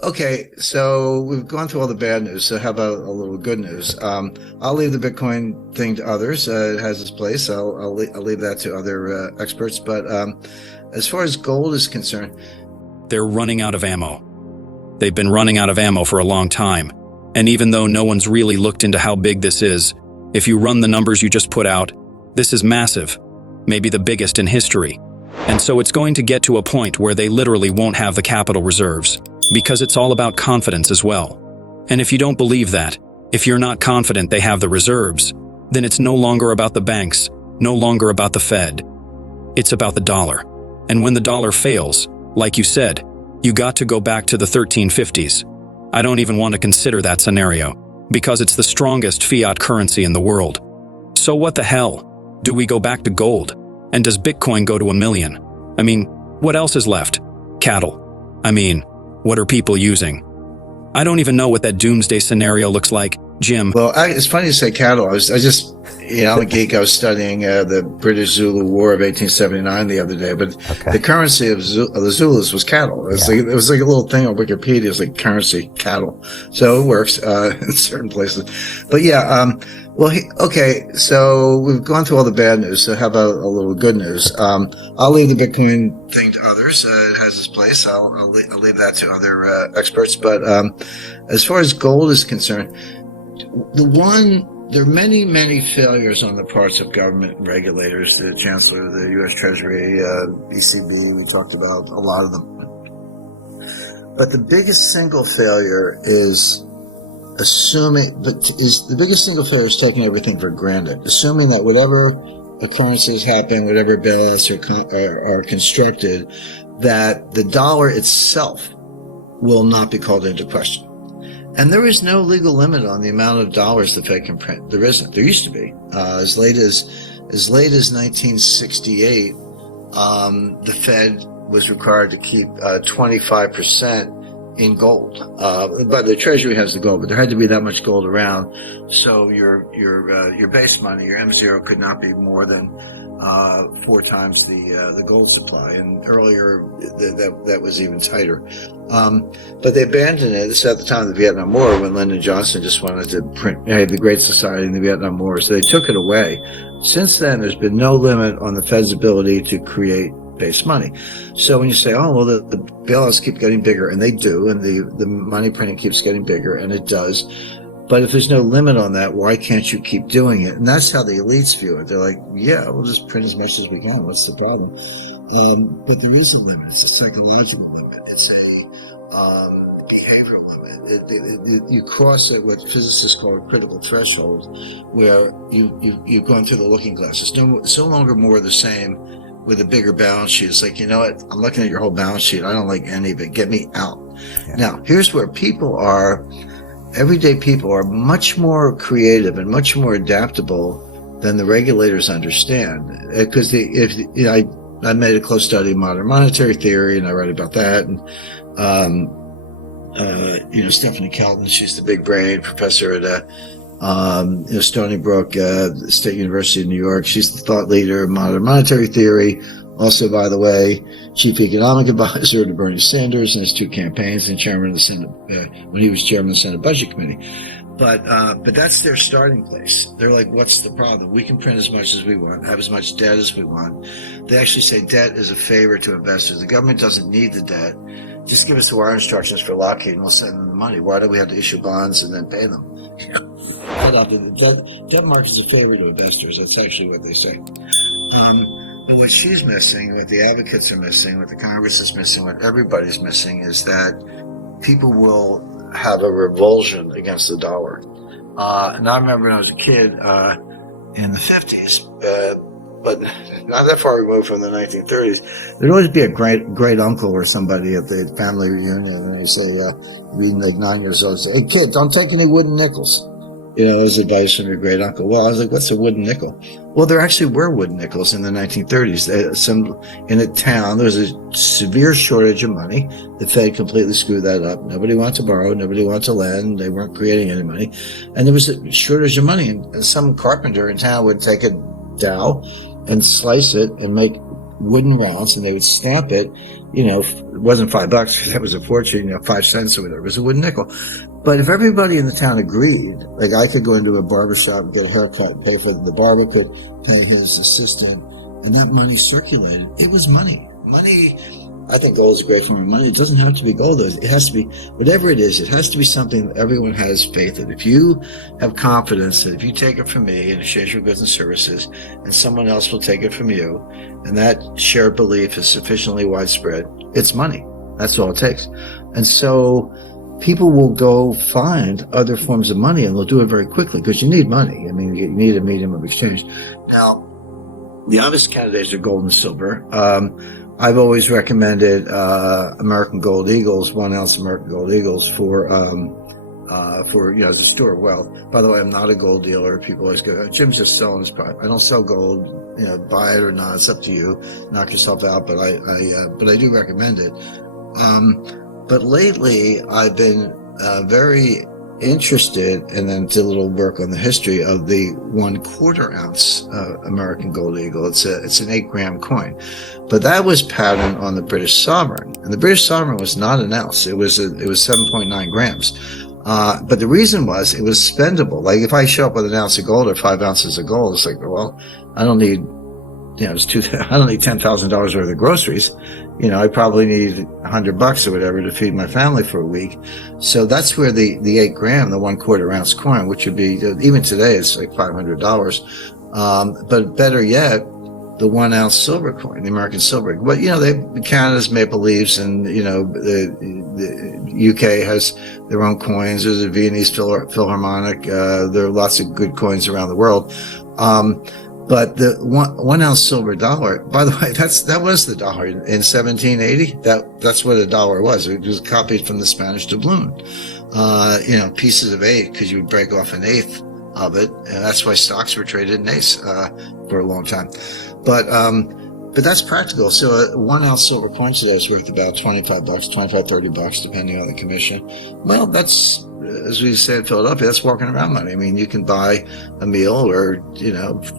Okay, so we've gone through all the bad news. So how about a little good news? I'll leave the Bitcoin thing to others. It has its place. I'll leave that to other experts. But as far as gold is concerned, They're running out of ammo. They've been running out of ammo for a long time. And even though no one's really looked into how big this is, if you run the numbers you just put out, this is massive, maybe the biggest in history. And so it's going to get to a point where they literally won't have the capital reserves, because it's all about confidence as well. And if you don't believe that, if you're not confident they have the reserves, then it's no longer about the banks, no longer about the Fed. It's about the dollar. And when the dollar fails, like you said, you got to go back to the 1350s. I don't even want to consider that scenario, because it's the strongest fiat currency in the world. So what the hell? Do we go back to gold? And does Bitcoin go to 1 million? I mean, what else is left? Cattle. I mean, what are people using? I don't even know what that doomsday scenario looks like, Jim. well, it's funny you say cattle. I'm a geek. I was studying the British Zulu War of 1879 the other day, but the currency of the Zulus was cattle. It was like a little thing on Wikipedia. It's like currency, cattle. So it works in certain places. But yeah, okay. So we've gone through all the bad news. So how about a little good news? I'll leave the Bitcoin thing to others. It has its place. I'll leave that to other experts. But as far as gold is concerned, there are many, many failures on the parts of government regulators, the Chancellor of the U.S. Treasury, ECB. We talked about a lot of them. But the biggest single failure is taking everything for granted, assuming that whatever occurrences happen, whatever bailouts are constructed, that the dollar itself will not be called into question. And there is no legal limit on the amount of dollars the Fed can print. There isn't. There used to be. As late as 1968, the Fed was required to keep 25% in gold. But the Treasury has the gold, but there had to be that much gold around. So your base money, your M0, could not be more than 4 times the gold supply, and earlier that was even tighter. But they abandoned it. This is at the time of the Vietnam War, when Lyndon Johnson just wanted to print the Great Society in the Vietnam War. So they took it away. Since then, there's been no limit on the Fed's ability to create base money. So when you say, oh, well, the bailouts keep getting bigger, and they do, and the money printing keeps getting bigger, and it does. But if there's no limit on that, why can't you keep doing it? And that's how the elites view it. They're like, yeah, we'll just print as much as we can. What's the problem? But there is a limit. It's a psychological limit. It's a behavioral limit. You cross it, what physicists call a critical threshold, where you've gone through the looking glass. It's no longer more of the same with a bigger balance sheet. It's like, you know what? I'm looking at your whole balance sheet. I don't like any of it. Get me out. Yeah. Now, here's where everyday people are much more creative and much more adaptable than the regulators understand. Because I made a close study of modern monetary theory, and I write about that. And Stephanie Kelton, she's the big brain professor at Stony Brook State University in New York. She's the thought leader of modern monetary theory. Also, by the way, chief economic advisor to Bernie Sanders in his 2 campaigns, and chairman of the Senate when he was chairman of the Senate Budget Committee. But that's their starting place. They're like, what's the problem? We can print as much as we want, have as much debt as we want. They actually say debt is a favor to investors. The government doesn't need the debt. Just give us the wire instructions for Lockheed, and we'll send them the money. Why do we have to issue bonds and then pay them? The debt market is a favor to investors. That's actually what they say. But what she's missing, what the advocates are missing, what the Congress is missing, what everybody's missing, is that people will have a revulsion against the dollar. And I remember when I was a kid in the 50s, but not that far removed from the 1930s, there'd always be a great uncle or somebody at the family reunion, and they'd say, being like 9 years old, say, hey kid, don't take any wooden nickels. As advice from your great uncle. Well, I was like, what's a wooden nickel? Well, there actually were wooden nickels in the 1930s. In a town, there was a severe shortage of money. The Fed completely screwed that up. Nobody wanted to borrow. Nobody wanted to lend. They weren't creating any money. And there was a shortage of money. And some carpenter in town would take a dowel and slice it and make wooden rounds, and they would stamp it. It wasn't $5, that was a fortune, 5 cents or whatever. It was a wooden nickel. But if everybody in the town agreed, like I could go into a barber shop and get a haircut and pay for it, the barber could pay his assistant, and that money circulated. It was money. Money, I think gold is a great form of money. It doesn't have to be gold, though. It has to be, whatever it is, it has to be something that everyone has faith in. If you have confidence that if you take it from me in exchange for goods and services, and someone else will take it from you, and that shared belief is sufficiently widespread, it's money. That's all it takes. And so people will go find other forms of money, and they'll do it very quickly because you need money. I mean, you need a medium of exchange. Now, the obvious candidates are gold and silver. I've always recommended American Gold Eagles, 1 ounce American Gold Eagles for as a store of wealth. By the way, I'm not a gold dealer. People always go, Jim's just selling his product. I don't sell gold. Buy it or not, it's up to you. Knock yourself out, but I do recommend it. But lately, I've been very interested, and then did a little work on the history of the 1/4 ounce American Gold Eagle. It's an 8-gram coin, but that was patterned on the British sovereign, and the British sovereign was not an ounce. It was 7.9 grams. But the reason was it was spendable. Like if I show up with an ounce of gold or 5 ounces of gold, it's like, well, I don't need, I don't need $10,000 worth of groceries. I probably need $100 or whatever to feed my family for a week. So that's where the 8 gram, the 1/4 ounce coin, which would be, even today, it's like $500. But better yet, the 1 ounce silver coin, the American silver. But, Canada's maple leaves, and, the UK has their own coins. There's a Viennese Philharmonic. There are lots of good coins around the world. But the 1 ounce silver dollar, by the way, that was the dollar in 1780. That's what a dollar was. It was copied from the Spanish doubloon. Pieces of 8, because you would break off an eighth of it, and that's why stocks were traded in eighths for a long time. But that's practical. So a 1 ounce silver coin today is worth about $25, $30, depending on the commission. Well, that's, as we say in Philadelphia, that's walking around money. I mean, you can buy a meal or,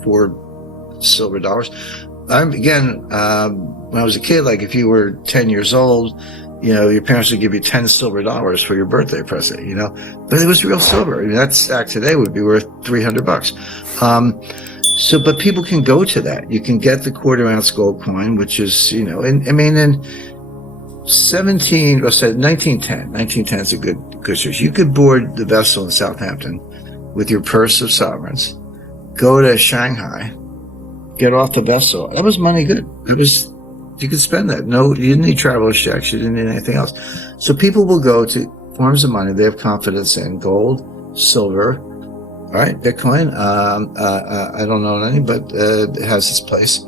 4 silver dollars. When I was a kid, like if you were 10 years old, your parents would give you 10 silver dollars for your birthday present, but it was real silver. I mean, that stack today would be worth $300. But people can go to that. You can get the 1/4 ounce gold coin, which is, in 1910 is a good search. You could board the vessel in Southampton with your purse of sovereigns, go to Shanghai, get off the vessel. That was money good. You could spend that. No, you didn't need traveler's checks. You didn't need anything else. So people will go to forms of money they have confidence in: gold, silver, all right, Bitcoin. I don't know any, but it has its place.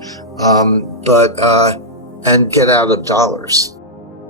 And get out of dollars.